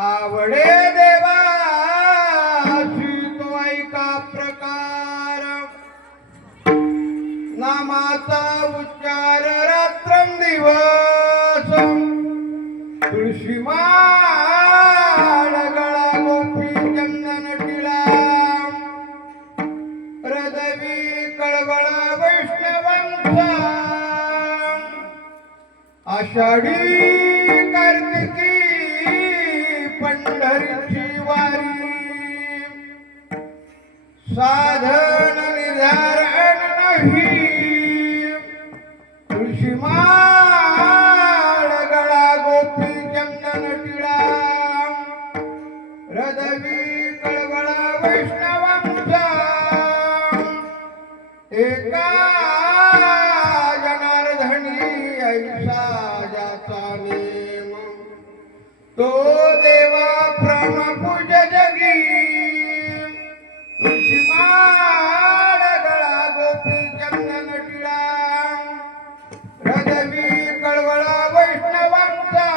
आवडे देवासी तो ऐका प्रकार नामाचा उच्चार रात्रंदिवस तुळशी माळ गळा गोपी चंदन टिळा हृदवी कळवळ वैष्णवांचा आषाढी कार्तिकी पंढरीची वारी साधन निर्धारण नाही तुळशी माळ गळा गोपी चंदन टिळा हृदवी कळवळा वैष्णवांचा एका जनार्दनी ऐसा ज्याचा नेम तो देवा प्रमपूज जगी तुळशी माळ गळा गोपी चंदन टिळा हृदवी कळवळा वैष्णवांचा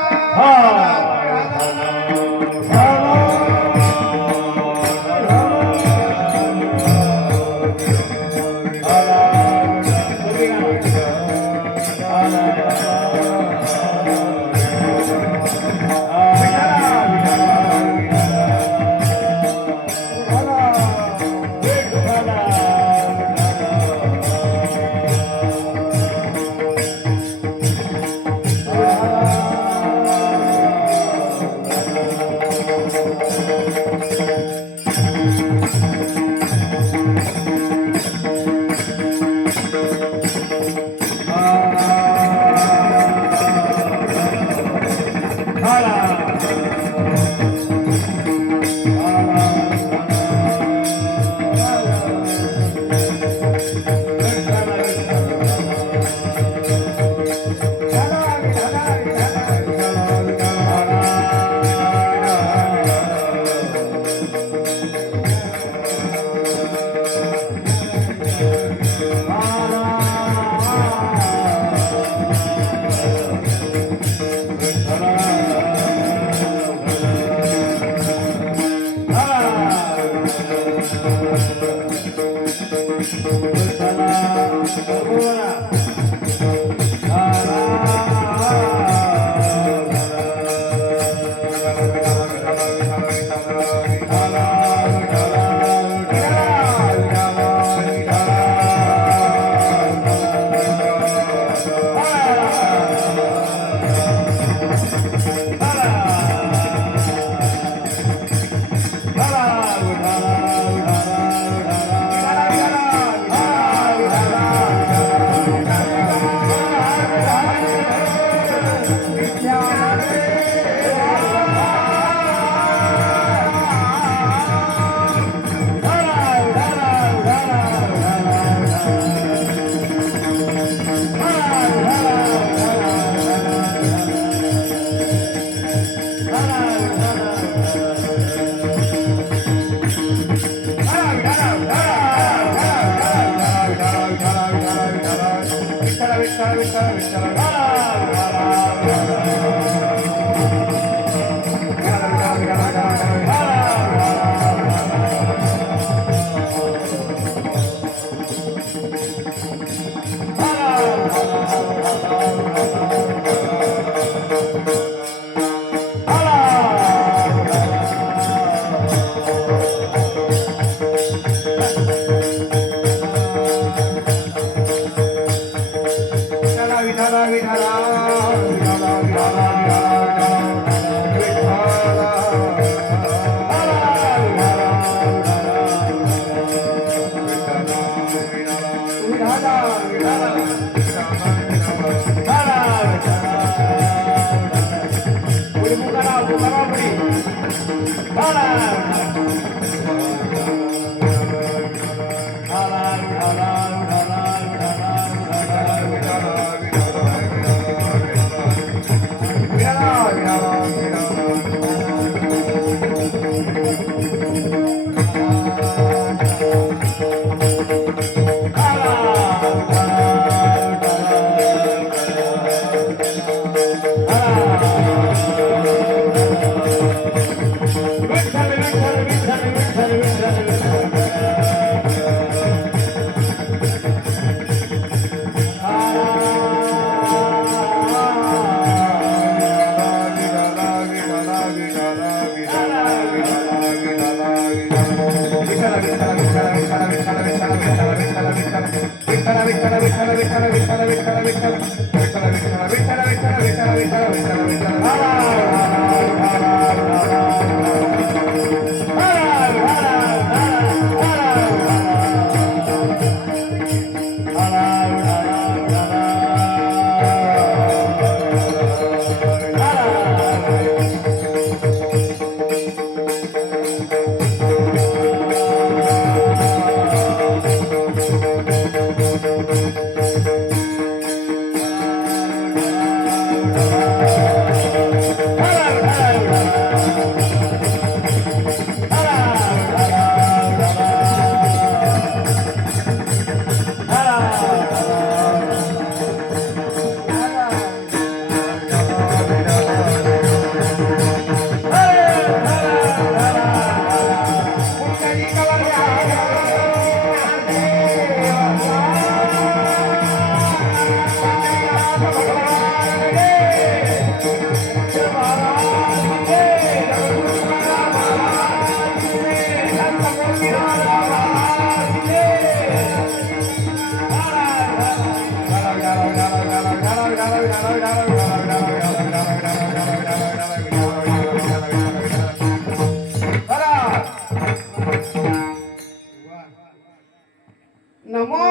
नमो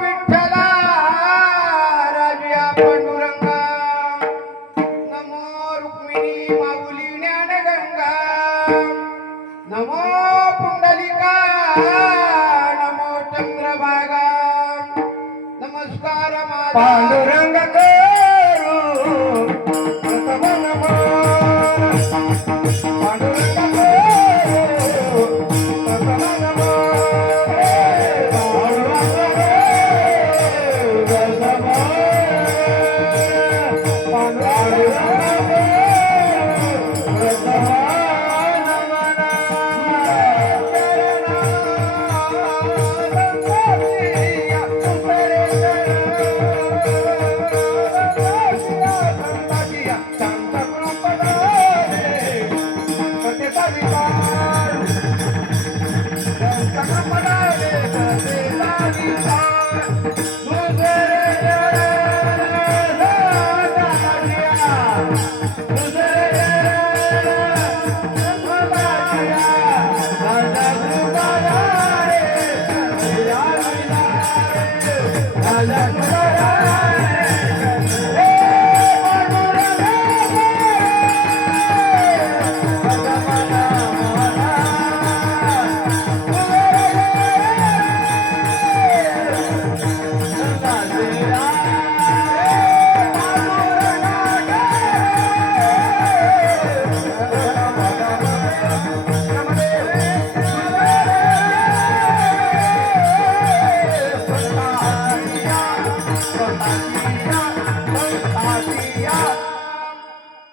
विठ्ठला राजया पांडुरंगा नमो रुक्मिणी माऊली ज्ञानगंगा नमो पुंडलिका नमो चंद्रभागा नमस्कार माझा पांडुरंग करू प्रथम नमन पांडुरंग करू प्रथम नमन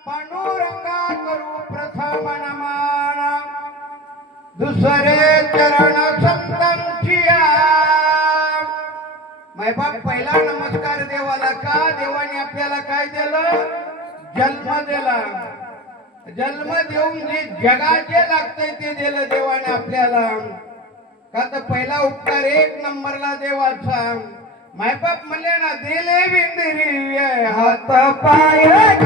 पांडुरंगा करू प्रथम नमन दुसरे चरण संतांची मैबाप पहिला नमस्कार देवाला का देवाने आपल्याला काय दिलं जन्म दिला जन्म देऊन जे जगाचे लागतंय ते दिलं देवाने आपल्याला का तर पहिला उपकार एक नंबरला देवाचा मायबाप म्हणले ना दिले बिंदिरी हात पाय हात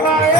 पाय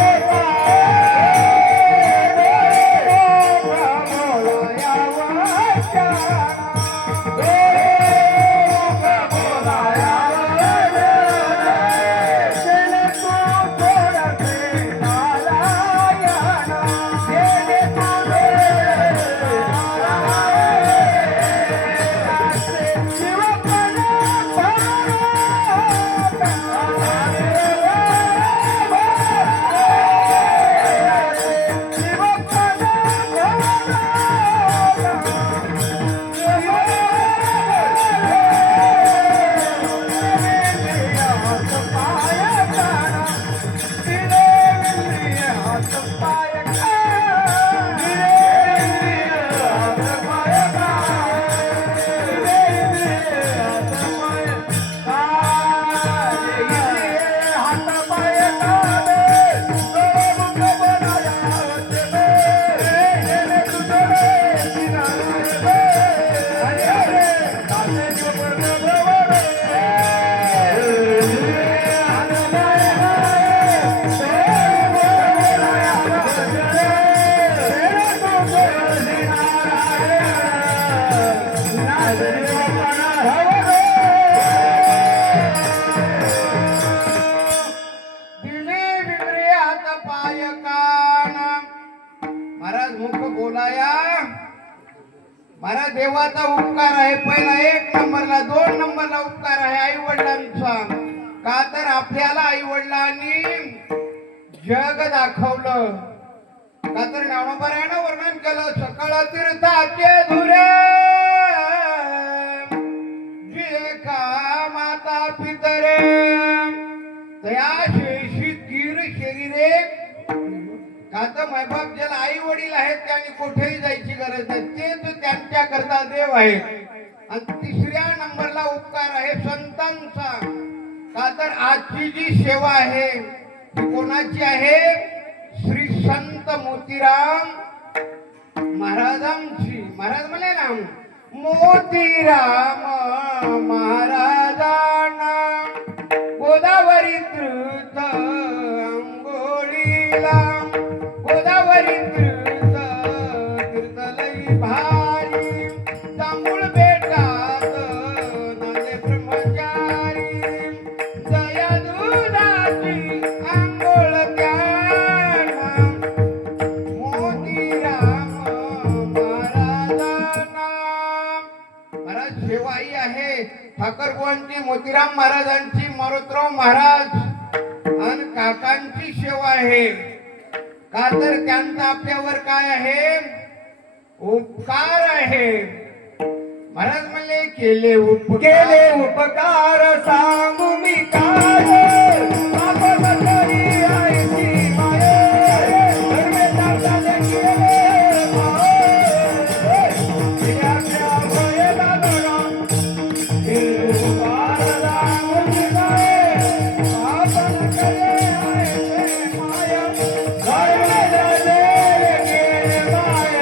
महाराज देवाचा उपकार आहे पहिला 1 नंबरला. 2 नंबरला उपकार आहे आई वडिलांचा. का तर आपल्याला आई वडिलांनी जग दाखवलं. का तर ज्ञानोबारायानं वर्णन केलं सकळ तीर्थाचे धुरे जे का माता पितरे तया शेषी तीर शरीरे. का तर मायबाप ज्याला आई वडील आहेत त्यांनी कुठेही जायची गरज नाही, तेच त्यांच्या करता देव आहेत. आणि 3ऱ्या नंबरला उपकार आहे संतांचा. का तर आजची जी सेवा आहे ती कोणाची आहे? श्री संत मोतीराम महाराजांची. महाराज म्हणे ना मोतीराम महाराजांना गोदावरी तीर्थ अंघोळीला. गोदावरी तीर्थ तीर्थलई भारी जांभूळ बेटात नांदे ब्रह्मचारी. दया दुधाची अंघोळ त्यांना मोतीराम महाराजांना. महाराज सेवाई आहे ठाकरगोवांची, मोतीराम महाराजांची, मारुतराव महाराज आणि काकांची सेवा आहे. का तर त्यांचा आपल्यावर काय आहे? उपकार आहे. महाराज म्हणले केले उपकार सांगू मी काय आपण तरी आईची माये धर्मे दादाने केले माये जियाच्या भये दादा उपकार सांगू मी काय आपण तरी आईची माया धर्मे दादाने केले माया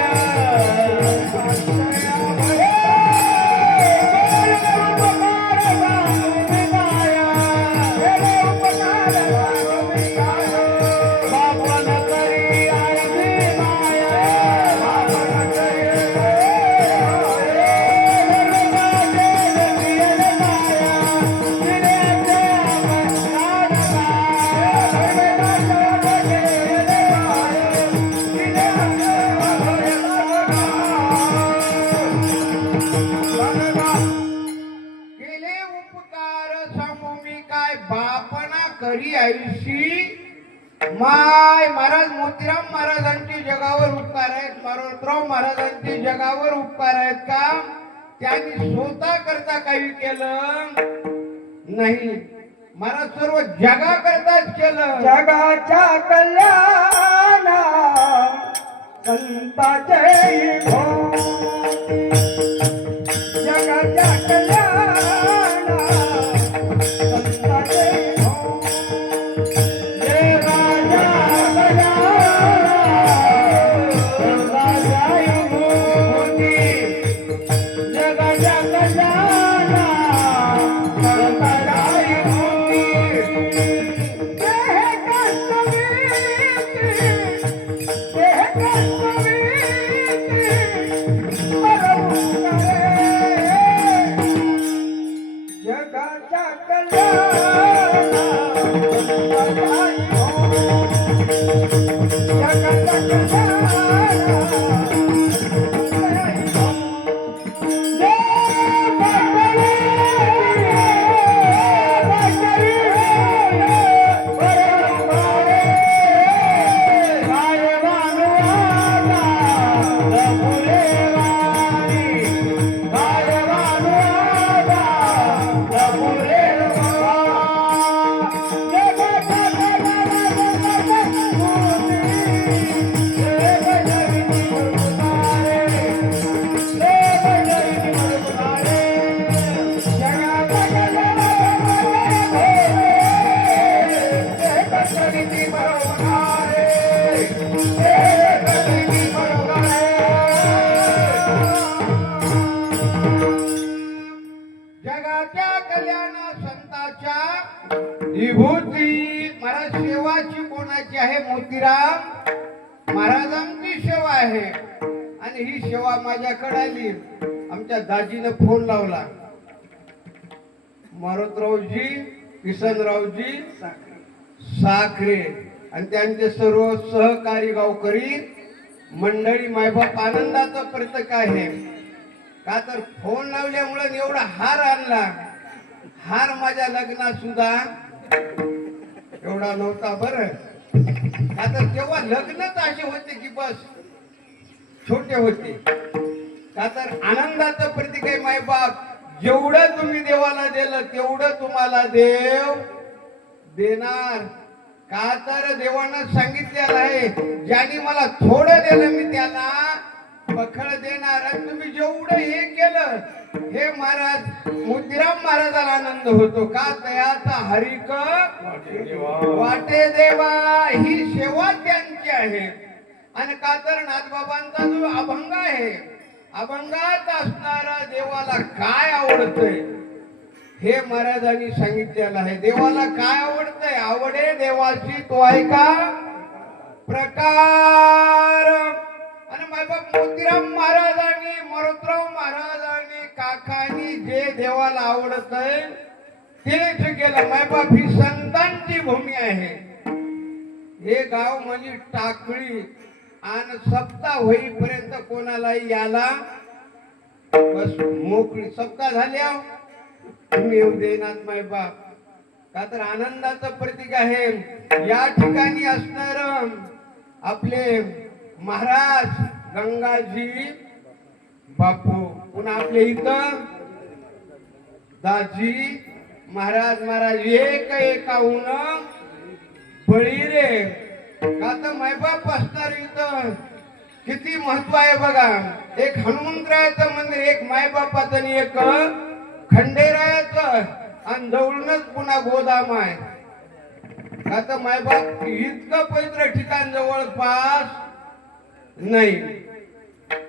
केले उपकार सांगू मी काय बापना करी आयुषी माय. महाराज मोतीराम महाराजांचे जगावर उपकार आहेत, मारुतराव महाराजांचे जगावर उपकार आहेत का? त्यांनी स्वतः करता काही केलं नाही. महाराज सर्व जगा करताच केलं. जगाच्या कल्याणा संताचे भोवती. जगाच्या कल्याणा संताचे भोवती. जे राजा राजा भोवती. जगाच्या कल्याणा संताचे भोवती. देह कष्टवीती जगाच्या कल्याणा जगाच्या कल्याण संताच्या विभूती. महाराज सेवाची कोणाची आहे? मोतीराम महाराजांची सेवा आहे. आणि ही सेवा माझ्याकडे आली. आमच्या दाजीनं फोन लावला, मारुतरावजी किसनरावजी साखरे आणि त्यांचे सर्व सहकारी गावकरी मंडळी. मायबाप आनंदाचं प्रतीक आहे. का तर फोन लावल्यामुळे एवढा हार आणला. हार माझ्या लग्नात सुद्धा एवढा नव्हता बरं. का तर तेव्हा लग्नच असे होते की बस छोटे होते. का तर आनंदाचं प्रतीक आहे मायबाप. जेवढं तुम्ही देवाला दिलं तेवढं तुम्हाला देव देणार. का तर देवानं सांगितलेलं आहे, ज्याने मला थोडं दिलं मी त्याला बखळ देणार. आणि तुम्ही जेवढं हे केलं, हे महाराज मोतीराम महाराजाला आनंद होतो. का तयाचा हरिक वाटे देवा, ही सेवा त्यांची आहे. आणि का तर नाथबाबांचा जो अभंग आहे, अभंगात असणारा देवाला काय आवडतंय हे महाराजांनी सांगितलेलं आहे. देवाला काय आवडतंय? आवडे देवाची तो ऐका प्रकार. आणि मायबाप मोतीराम महाराजांनी, मारुतराव महाराजांनी, काकांनी जे देवाला आवडतंय तेच केलं. मायबाप ही संतांची भूमी आहे. हे गाव म्हणजे टाकळी. आणि सप्ताह होईपर्यंत कोणालाही याला बस मोकळी. सप्ताह झाल्या तुम्ही येऊ देनात मायबाप. का तर आनंदाचं प्रतीक आहे. या ठिकाणी असणार आपले महाराज गंगाजी बापू, पुन्हा आपल्या इथं दाजी महाराज. महाराज एक एकाहून बळी रे. का तर मायबाप असणार इथं किती महत्व आहे बघा. एक हनुमंतरायाचं मंदिर, एक मायबापाचं आणि एक खंडेरायाचं, आणि जवळूनच पुन्हा गोदाम आहे. का तर मायबाप इतकं पवित्र ठिकाण जवळपास नाही.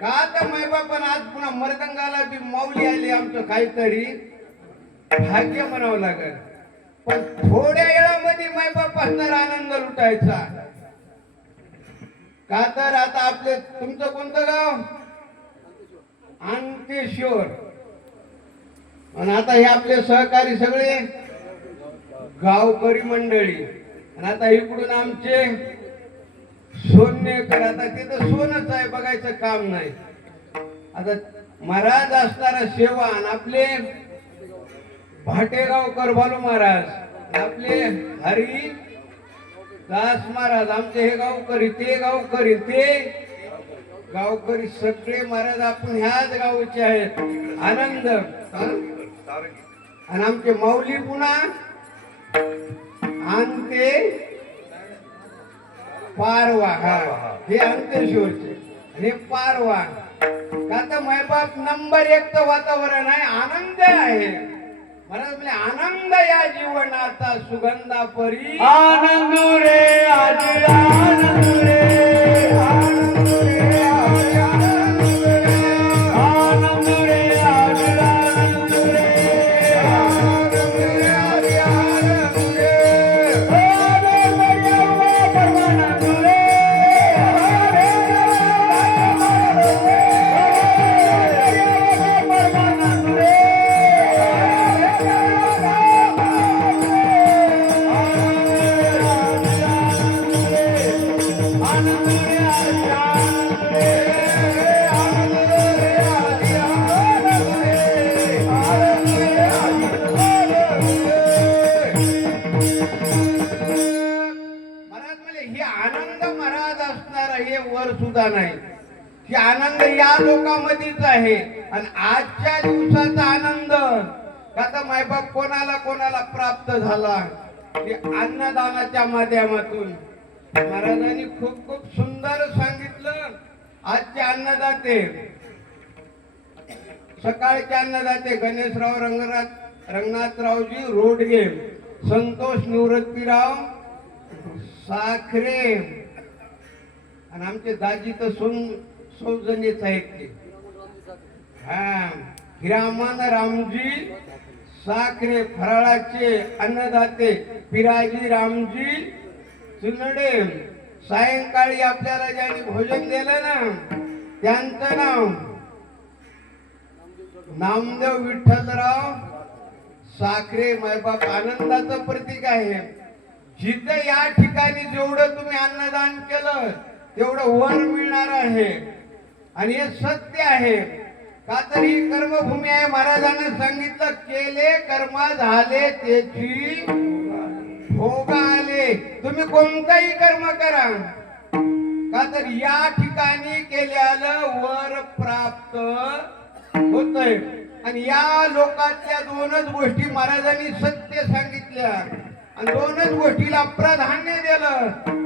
का तर मायबापानं आज पुन्हा मरदंगाला बी माऊली आली. आमचं काहीतरी भाग्य म्हणावं लागेल. पण थोड्या वेळामध्ये मायबाप असणार आनंद लुटायचा. का तर आता आपले तुमचं कोणतं गाव? अंतेश्वर. आणि आता हे आपले सहकारी सगळे गावकरी मंडळी. आणि आता इकडून आमचे सोन्नेकर. आता तिथं सोनच आहे, बघायचं काम नाही. आता महाराज असणारा सेवा. आणि आपले भाटेगावकर बालू महाराज, आपले हरी दास महाराज, आमचे हे गावकरी, ते गावकरी, ते गावकरी, सगळे महाराज आपण ह्याच गावचे आहेत. आनंद. आणि आमचे माऊली पुन्हा अंते पारवा. हा, हे अंतेश्वरचे हे पारवा. का तर मायबाप नंबर 1 वातावरण आहे, आनंद आहे. महाराज म्हणजे आनंद या जीवनाचा सुगंधा परी. आनंद रे आज आनंद रे, आनंद रे आज आनंद रे, आनंद रे आज आनंद रे, आनंद रे आज आनंद रे, आनंद रे परमानंद रे, परमानंद रे. महाराज म्हणजे हे आनंद महाराज असणार हे वर सुद्धा नाही. हे आनंद या लोकांमध्येच आहे. आणि आजच्या दिवसाचा आनंद का मायबाप कोणाला कोणाला प्राप्त झाला की अन्नदानाच्या माध्यमातून. महाराजांनी खूप खूप सुंदर सांगितलं. आजचे अन्नदाते, सकाळचे अन्नदाते गणेशराव रंगनाथरावजी रोडगे, संतोष निवृत्तीराव साखरे, आणि आमचे दाजी तर सौजन्यच आहेत ते. हा, हिरामन रामजी साखरे फराळाचे अन्नदाते पिराजी रामजी चुनडे. सायंकाळी आपल्याला ज्यांनी भोजन दिलं ना त्यांचं नाव नामदेव विठ्ठलराव साखरे. मायबाप आनंदाचं प्रतीक आहे. जिथं या ठिकाणी जेवढं तुम्ही अन्नदान केलं तेवढं वर मिळणार आहे. आणि हे सत्य आहे. का तर ही कर्मभूमी आहे. महाराजांनी सांगितलं केले कर्म झाले त्याची भोग आले. तुम्ही कोणताही कर्म करा, का तर या ठिकाणी केल्यानं वर प्राप्त होतंय. आणि या लोकातल्या दोनच गोष्टी महाराजांनी सत्य सांगितल्या आणि दोनच गोष्टीला प्राधान्य दिलं.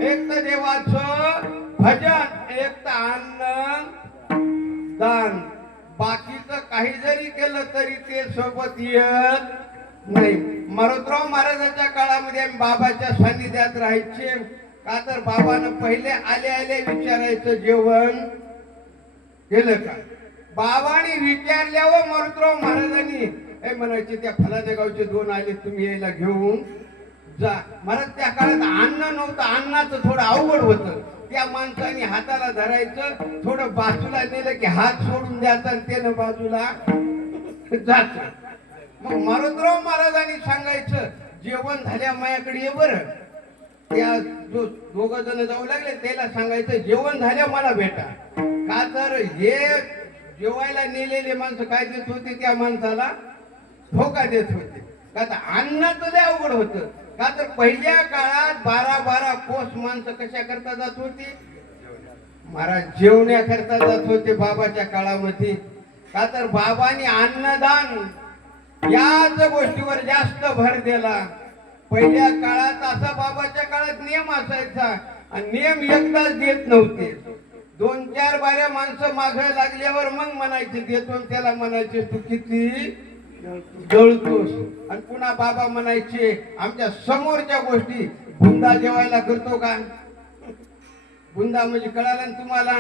एक तर देवाचं भजन, एक तर अन्न दान. बाकीचं काही जरी केलं तरी ते सोबत येत नाही. मारुतराव महाराजांच्या काळामध्ये आम्ही बाबाच्या सानिध्यात राहायचे. का तर बाबानं पहिले आले आले विचारायचं जेवण केलं का. बाबाने विचारल्यावर मारुतराव महाराजांनी हे म्हणायचे त्या फलाच्या गावचे 2 आले, तुम्ही यायला घेऊन जा. महाराज त्या काळात अन्न नव्हतं, अन्नाचं थोडं अवघड होतं. त्या माणसाने हाताला धरायचं, थोडं बाजूला नेलं की हात सोडून द्यायचा आणि त्यानं बाजूला जात. मग मारुतराव महाराजांनी सांगायचं जेवण झाल्या माझ्याकडे ये बरं. त्या जो 2 जण जाऊ लागले त्याला सांगायचं जेवण झाल्या मला भेटा. का तर हे जेवायला नेलेले माणसं काय देत होते, त्या माणसाला धोका देत होते. का तर अन्नाचं लय अवघड होतं. का तर पहिल्या काळात 12-12 कोस माणसं कशा करता जात होती, महाराज जेवण्याकरता जात होते बाबाच्या काळामध्ये. का तर बाबांनी अन्नदान याच गोष्टीवर जास्त भर दिला. पहिल्या काळात असा बाबाच्या काळात नियम असायचा आणि नियम एकदाच देत नव्हते. 2-4 बाऱ्या माणसं माग लागल्यावर मग म्हणायचे देतो, त्याला म्हणायचे तू किती जळतोस. आणि पुन्हा बाबा म्हणायचे आमच्या समोरच्या गोष्टी बुंदा जेवायला करतो का. बुंदा म्हणजे कळालं ना तुम्हाला.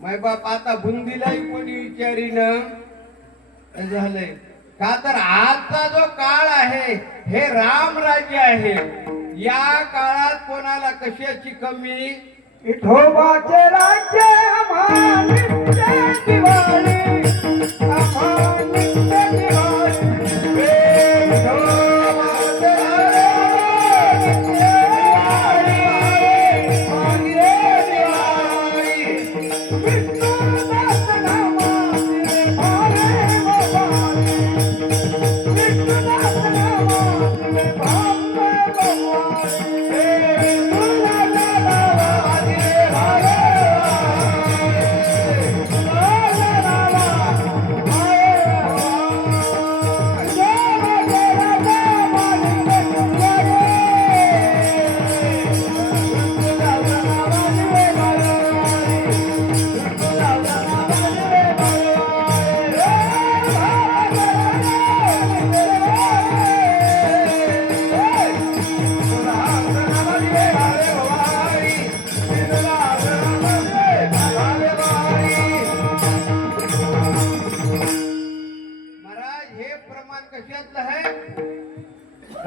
माय बाप आता बुंदीलाही कोणी विचारीनं झालंय. का तर आजचा जो काळ आहे हे राम राज्य आहे. या काळात कोणाला कशाची कमी. विठोबाचे राज्य आम्हा नित्य दिवाळी, आम्हा नित्य दिवाळी. विठोबाचे राज्य नित्य दिवाळी, विठुदास नामाचे भावे भवानी, विठुदास नामाचे भावे भवानी.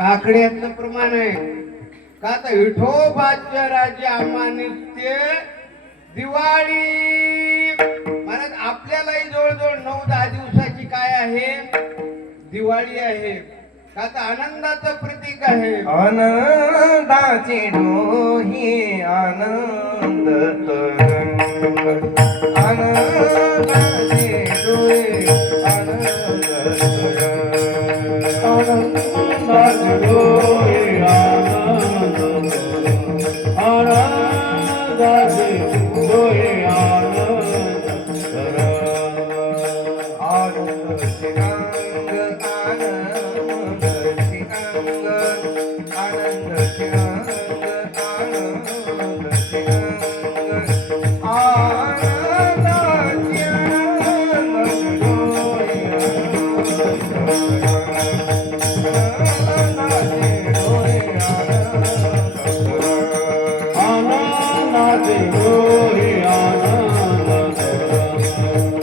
काकड्याचं प्रमाण आहे. का तर विठोबाचं राज्य आम्हा नित्य दिवाळी. महाराज आपल्यालाही जवळजवळ 9-10 दिवसाची काय आहे दिवाळी आहे. का तर आनंदाचं प्रतीक आहे. आनंदाची डोही आनंद तरंग, आनंदाची डोही आनंद तरंग, आनंदाची डोही आनंद तरंग, आनंदाची डोही आनंद तरंग. आनंदाची रंग आनंदाची अंग, आनंदाची रंग आनंदाची अंग, आनंदाची आनंदाची डोळी आनंदाची डोळी आनंदाची डोळी आनंदाची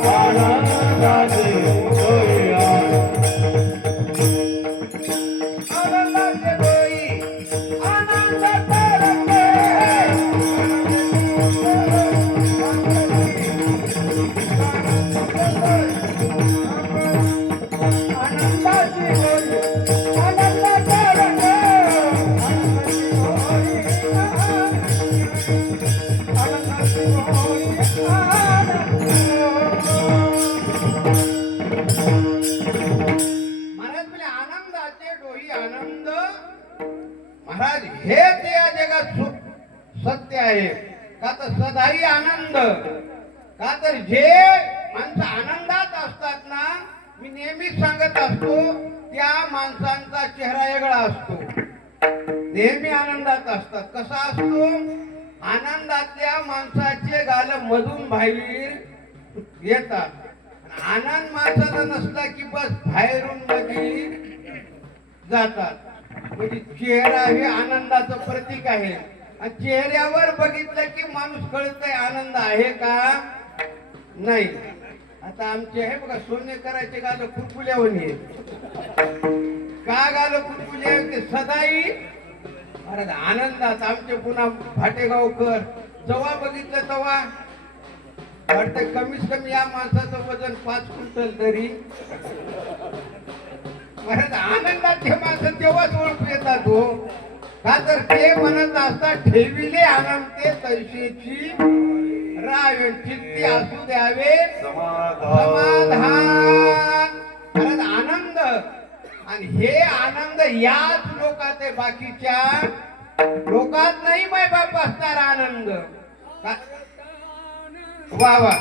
आनंदाची डोळी आनंदाची डोळी आनंदाची महाराज हेच या जगात सत्य आहे. का तर सदाही आनंद. का तर जे माणसं आनंदात असतात ना, मी नेहमीच सांगत असतो, त्या माणसांचा चेहरा वेगळा असतो. नेहमी आनंदात असतात. कसा असतो? आनंदातल्या माणसाचे गाल मधून बाहेर येतात. आनंद माणसाला नसला की बस बाहेरून मध्ये जातात. म्हणजे चेहरा हे आनंदाचं प्रतीक आहे. आणि चेहऱ्यावर बघितलं की माणूस कळतंय आनंद आहे का नाही. आता आमचे आहे बघा सोने करायचे गाल फुटफुल्यावर का गाल फुटफुले ते सदाई महाराज आनंदात. आमचे पुन्हा फाटेगावकर जेव्हा बघितलं तेव्हा वाटतं कमीत कमी या माणसाचं वजन 5 क्विंटल तरी. महाराज आनंदात ते माणसं तेव्हाच ओळखू येतात हो. का तर ते म्हणत असतात ठेविले आनंद ते तैशीची राहावे चित्ती असू द्यावे समाधान. महाराज आनंद आणि हे आनंद याच लोकात आहे. बाकीच्या लोकात नाही माय बाप असणार आनंद. वा वा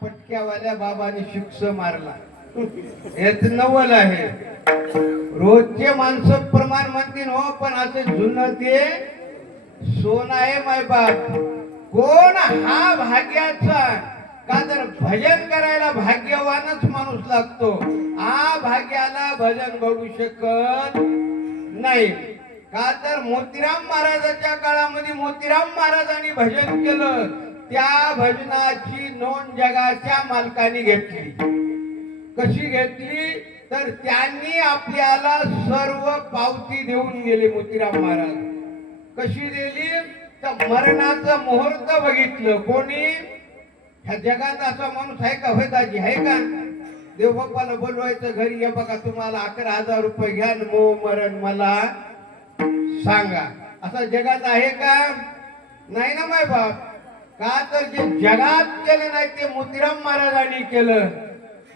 पटक्यावाल्या बाबाने शिक्ष मारला. हेच नवल आहे. रोजचे माणसं प्रमाण म्हणतील हो, पण असे जुनं ते सोनं आहे माय बाप. कोण हा भाग्याचा. का तर भजन करायला भाग्यवानच माणूस लागतो. हा भाग्याला भजन घडू शकत नाही. का तर मोतीराम महाराजाच्या काळामध्ये मोतीराम महाराजांनी भजन केलं. त्या भजनाची नोंद जगाच्या मालकाने घेतली. कशी घेतली तर त्यांनी आपल्याला सर्व पावती देऊन गेले मोतीराम महाराज. कशी दिली तर मरणाचं मुहूर्त बघितलं. कोणी ह्या जगात असा माणूस आहे का? होय दाजी आहे का? देवबाप्पाला बोलवायचं घरी. हे बघा तुम्हाला 11,000 रुपये घ्या मरण मला सांगा. असा जगात आहे का? नाही ना माय बाप. का तर जे जगात केलं नाही ते मोतीराम महाराजांनी केलं.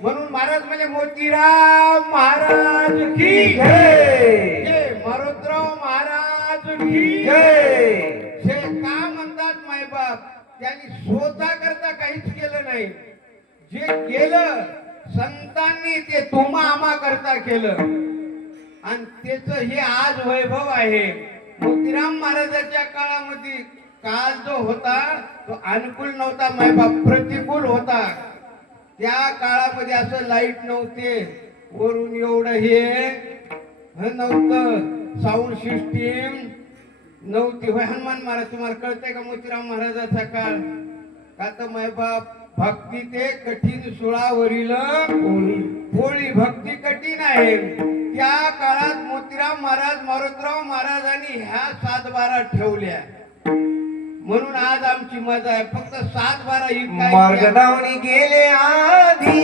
म्हणून महाराज म्हणजे मोतीराम महाराज की जय. मारुतराव महाराज की जय. हे का म्हणतात माय बाप? त्यांनी स्वतः करता काहीच केलं नाही. जे केलं संतांनी ते तुम्हा आम्हा करता केलं. आणि त्याच हे आज वैभव आहे. मोतीराम महाराजाच्या काळामध्ये काळ जो होता तो अनुकूल नव्हता माय बाप, प्रतिकूल होता. त्या काळामध्ये असं लाईट नव्हते, वरून एवढं हे नव्हतं, साऊंड सिस्टीम नव्हती. होय हनुमान महाराज तुम्हाला कळतंय का मोतीराम महाराजाचा काळ? का तर माय बाप भक्ती ते कठीण सुळावरील पोळी. भक्ती कठीण आहे. त्या काळात मोतीराम महाराज मारुतराव महाराजांनी ह्या 7-12 ठेवल्या. म्हणून आज आमची मजा आहे. फक्त 7-12 ही मार्गदावणी गेले आधी,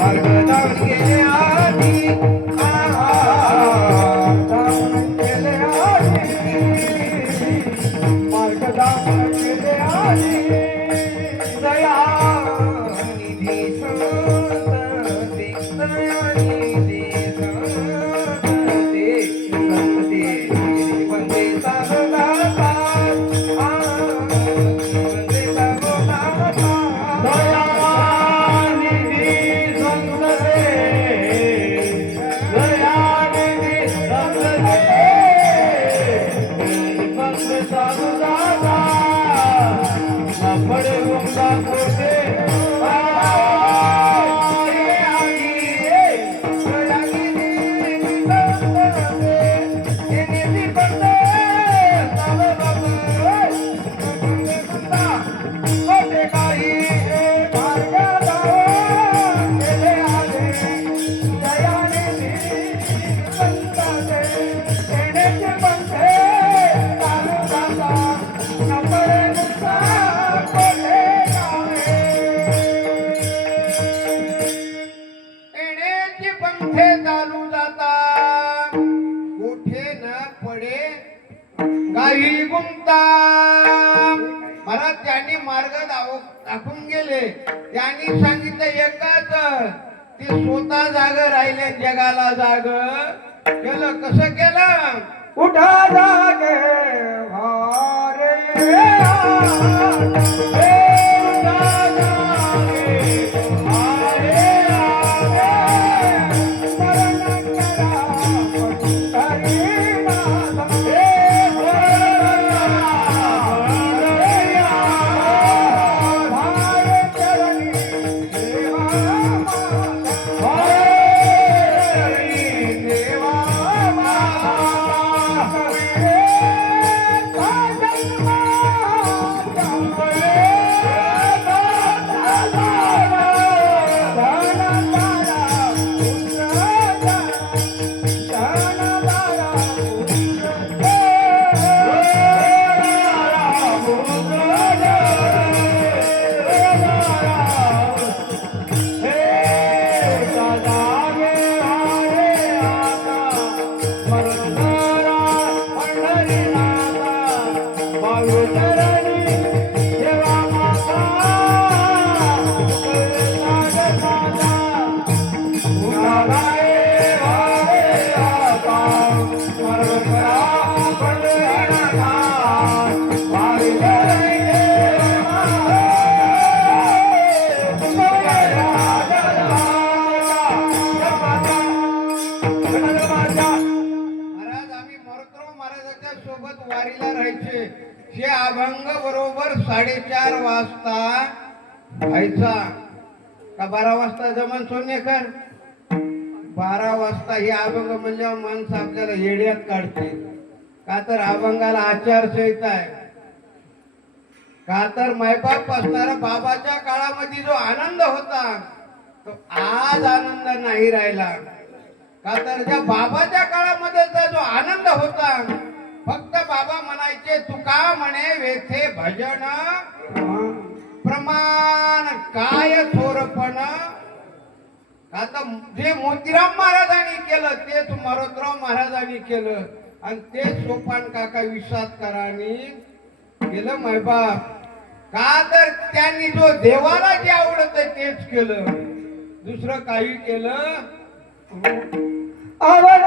मार्गदावणी गेले आधी, गेले आधी, मार्गदावणी गेले आधी. दया निधी संत ते, दया निधी संत ते, संत ते वंदे सारदा. नाही गुंता महाराज त्यांनी मार्ग दाखवून गेले. त्यांनी सांगितलं एकच, ते स्वतः जाग राहिले, जगाला जाग केलं. कसं केलं? उठा जागे वारे महाराज आम्ही मरुतराव महाराजांच्या सोबत वारीला राहायचे. हे अभंग बरोबर 4:30 वाजता व्हायचा का 12 वाजता जमन सोनेकर? 12 वाजता हे अभंग म्हणजे माणसं आपल्याला येड्यात काढते. का तर अभंगाला आचारसंहिता आहे. का तर मायबाप असणारा बाबाच्या काळामध्ये जो आनंद होता तो आज आनंद नाही राहिला. का तर त्या बाबाच्या काळामध्येचा जो आनंद होता, फक्त बाबा म्हणायचे तुका म्हणे वेथे भजन प्रमाण काय थोरपण. का तर जे मोतीराम महाराजांनी केलं तेच मरुतराव महाराजांनी केलं आणि तेच सोपान काका विसातकरांनी केलं मायबाप. का तर त्यांनी जो देवाला जे आवडत तेच केलं, दुसरं काही केलं आवड